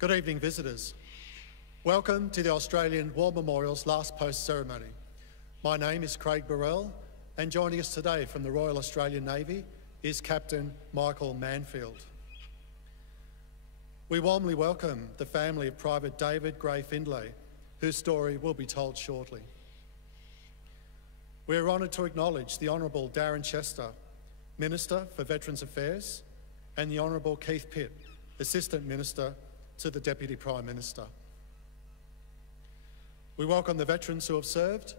Good evening, visitors. Welcome to the Australian War Memorial's last post ceremony. My name is Craig Burrell, and joining us today from the Royal Australian Navy is Captain Michael Manfield. We warmly welcome the family of Private David Gray Findlay, whose story will be told shortly. We are honoured to acknowledge the Honourable Darren Chester, Minister for Veterans Affairs, and the Honourable Keith Pitt, Assistant Minister to the Deputy Prime Minister. We welcome the veterans who have served,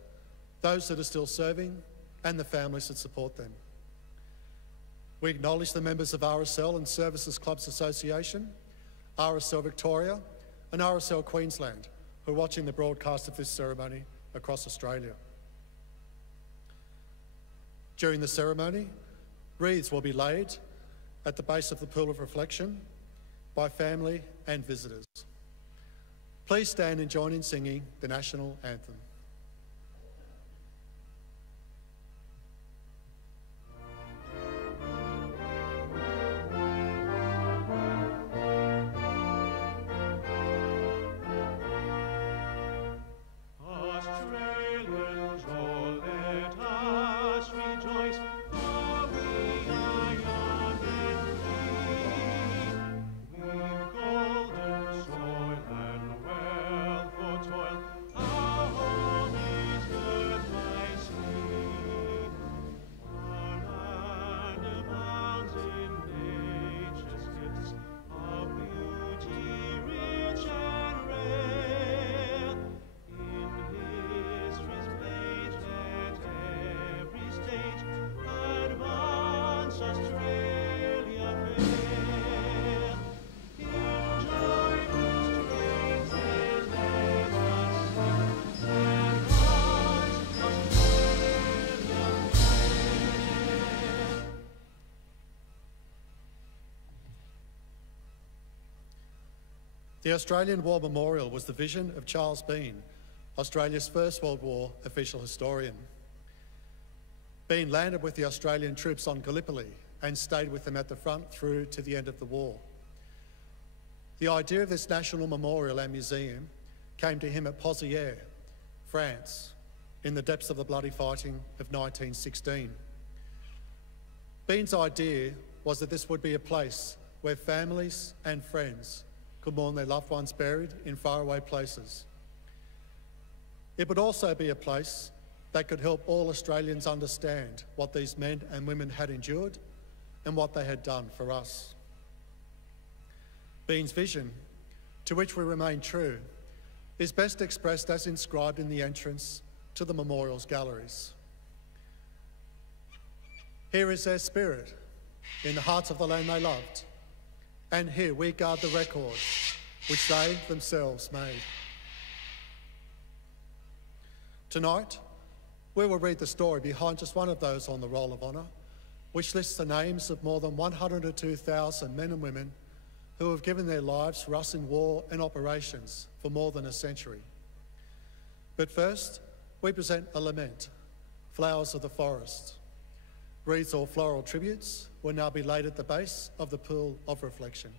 those that are still serving, and the families that support them. We acknowledge the members of RSL and Services Clubs Association, RSL Victoria, and RSL Queensland, who are watching the broadcast of this ceremony across Australia. During the ceremony, wreaths will be laid at the base of the Pool of Reflection by family and visitors. Please stand and join in singing the National Anthem. The Australian War Memorial was the vision of Charles Bean, Australia's First World War official historian. Bean landed with the Australian troops on Gallipoli and stayed with them at the front through to the end of the war. The idea of this national memorial and museum came to him at Pozières, France, in the depths of the bloody fighting of 1916. Bean's idea was that this would be a place where families and friends could mourn their loved ones buried in faraway places. It would also be a place that could help all Australians understand what these men and women had endured and what they had done for us. Bean's vision, to which we remain true, is best expressed as inscribed in the entrance to the memorial's galleries. Here is their spirit, in the hearts of the land they loved, and here we guard the record which they themselves made. Tonight, we will read the story behind just one of those on the Roll of Honour, which lists the names of more than 102,000 men and women who have given their lives for us in war and operations for more than a century. But first, we present a lament, Flowers of the Forest. Wreaths or floral tributes will now be laid at the base of the Pool of Reflection.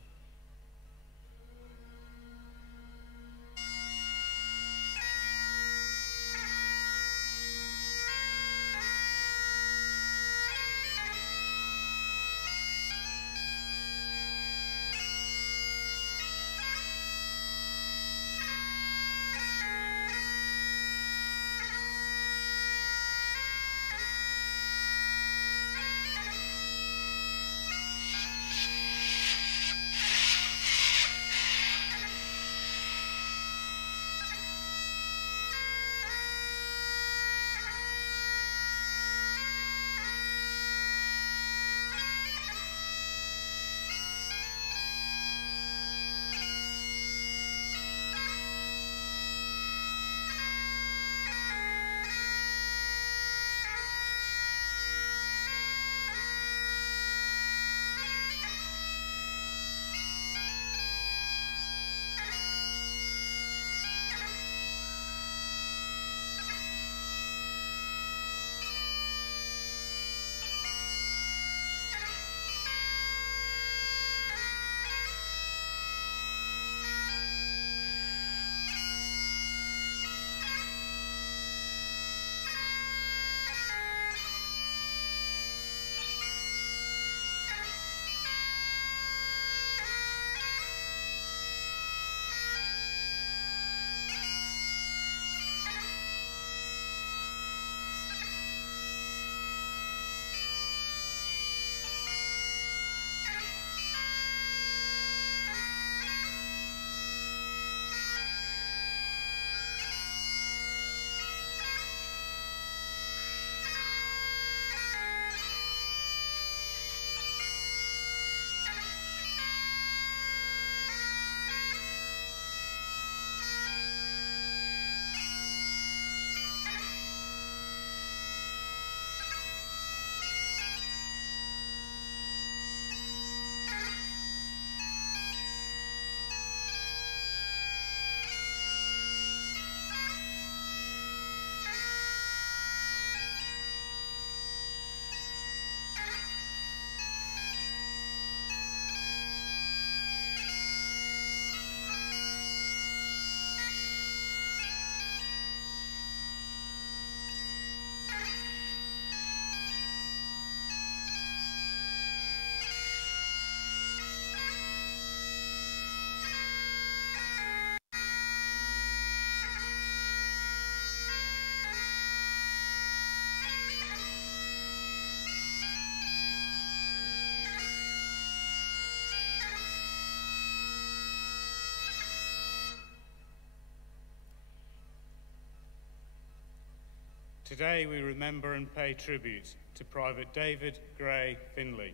Today we remember and pay tribute to Private David Gray Findlay.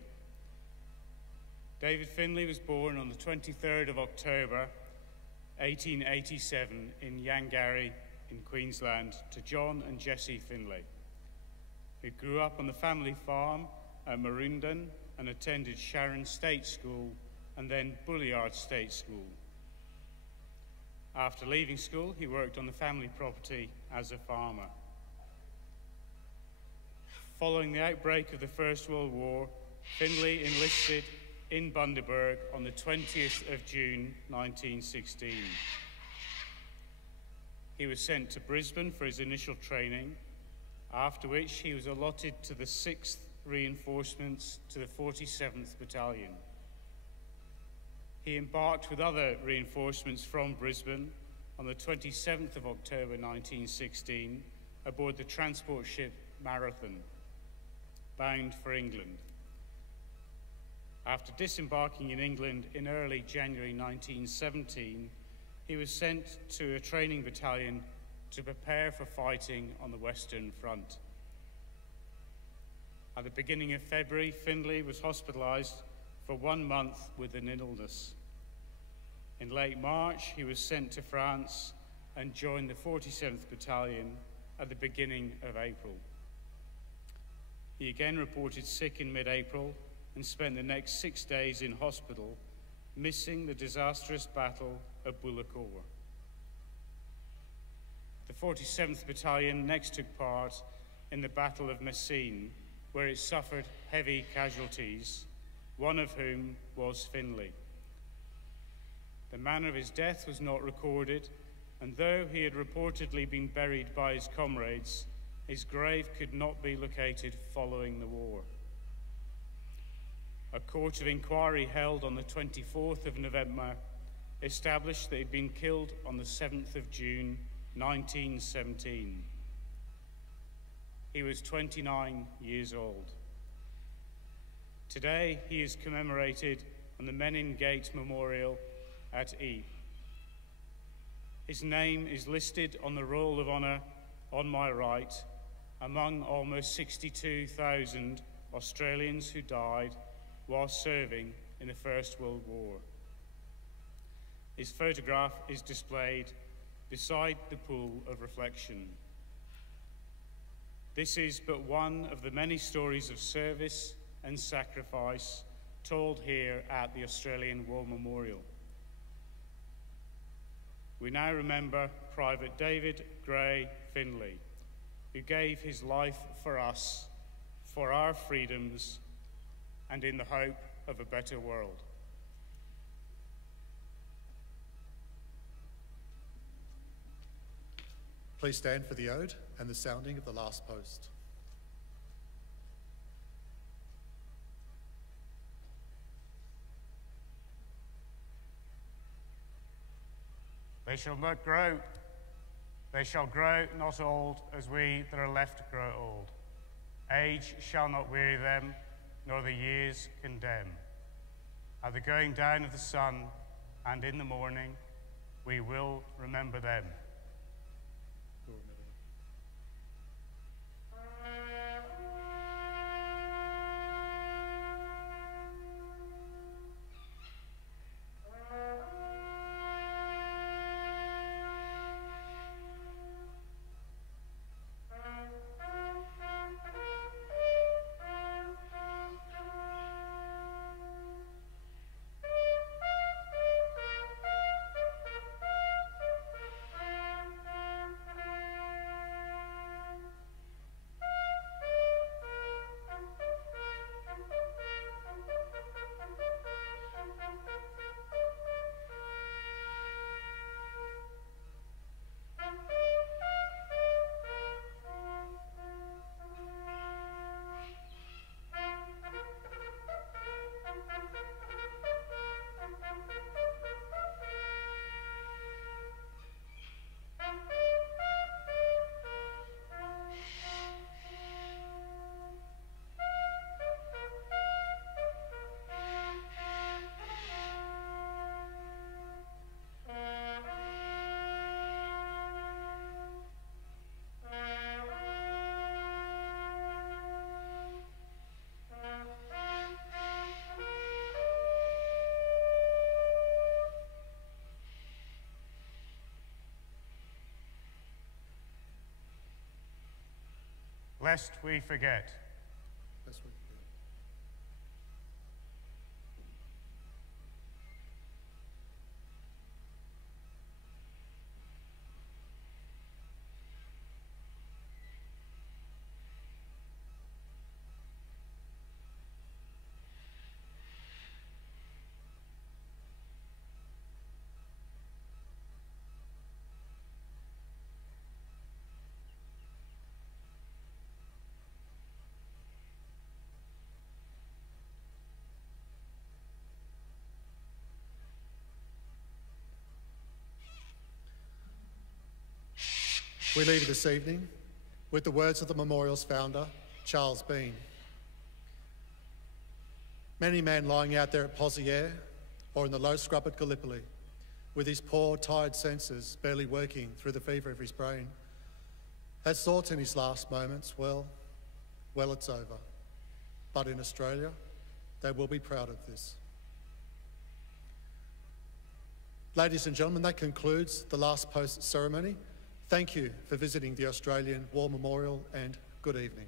David Findlay was born on the 23rd of October 1887 in Yangarry in Queensland to John and Jessie Findlay. He grew up on the family farm at Maroondah and attended Sharon State School and then Bulliard State School. After leaving school, he worked on the family property as a farmer. Following the outbreak of the First World War, Findlay enlisted in Bundaberg on the 20th of June 1916. He was sent to Brisbane for his initial training, after which he was allotted to the 6th Reinforcements to the 47th Battalion. He embarked with other reinforcements from Brisbane on the 27th of October 1916 aboard the transport ship Marathon, bound for England. After disembarking in England in early January 1917, he was sent to a training battalion to prepare for fighting on the Western Front. At the beginning of February, Findlay was hospitalised for 1 month with an illness. In late March, he was sent to France and joined the 47th Battalion at the beginning of April. He again reported sick in mid-April and spent the next 6 days in hospital, missing the disastrous Battle of Bullecourt. The 47th Battalion next took part in the Battle of Messines, where it suffered heavy casualties, one of whom was Findlay. The manner of his death was not recorded, and though he had reportedly been buried by his comrades, his grave could not be located following the war. A court of inquiry held on the 24th of November established that he had been killed on the 7th of June 1917. He was 29 years old. Today he is commemorated on the Menin Gate Memorial at Ypres. His name is listed on the Roll of Honour on my right, among almost 62,000 Australians who died while serving in the First World War. His photograph is displayed beside the pool of reflection. This is but one of the many stories of service and sacrifice told here at the Australian War Memorial. We now remember Private David Gray Findlay, who gave his life for us, for our freedoms, and in the hope of a better world. Please stand for the ode and the sounding of the last post. They shall not grow, they shall grow not old as we that are left grow old. Age shall not weary them, nor the years condemn. At the going down of the sun and in the morning, we will remember them. lest we forget. Lest we forget. We leave this evening with the words of the memorial's founder, Charles Bean. Many man lying out there at Poziere or in the low scrub at Gallipoli, with his poor, tired senses barely working through the fever of his brain, has thought in his last moments, well, it's over. But in Australia, they will be proud of this. Ladies and gentlemen, that concludes the last post ceremony. Thank you for visiting the Australian War Memorial and good evening.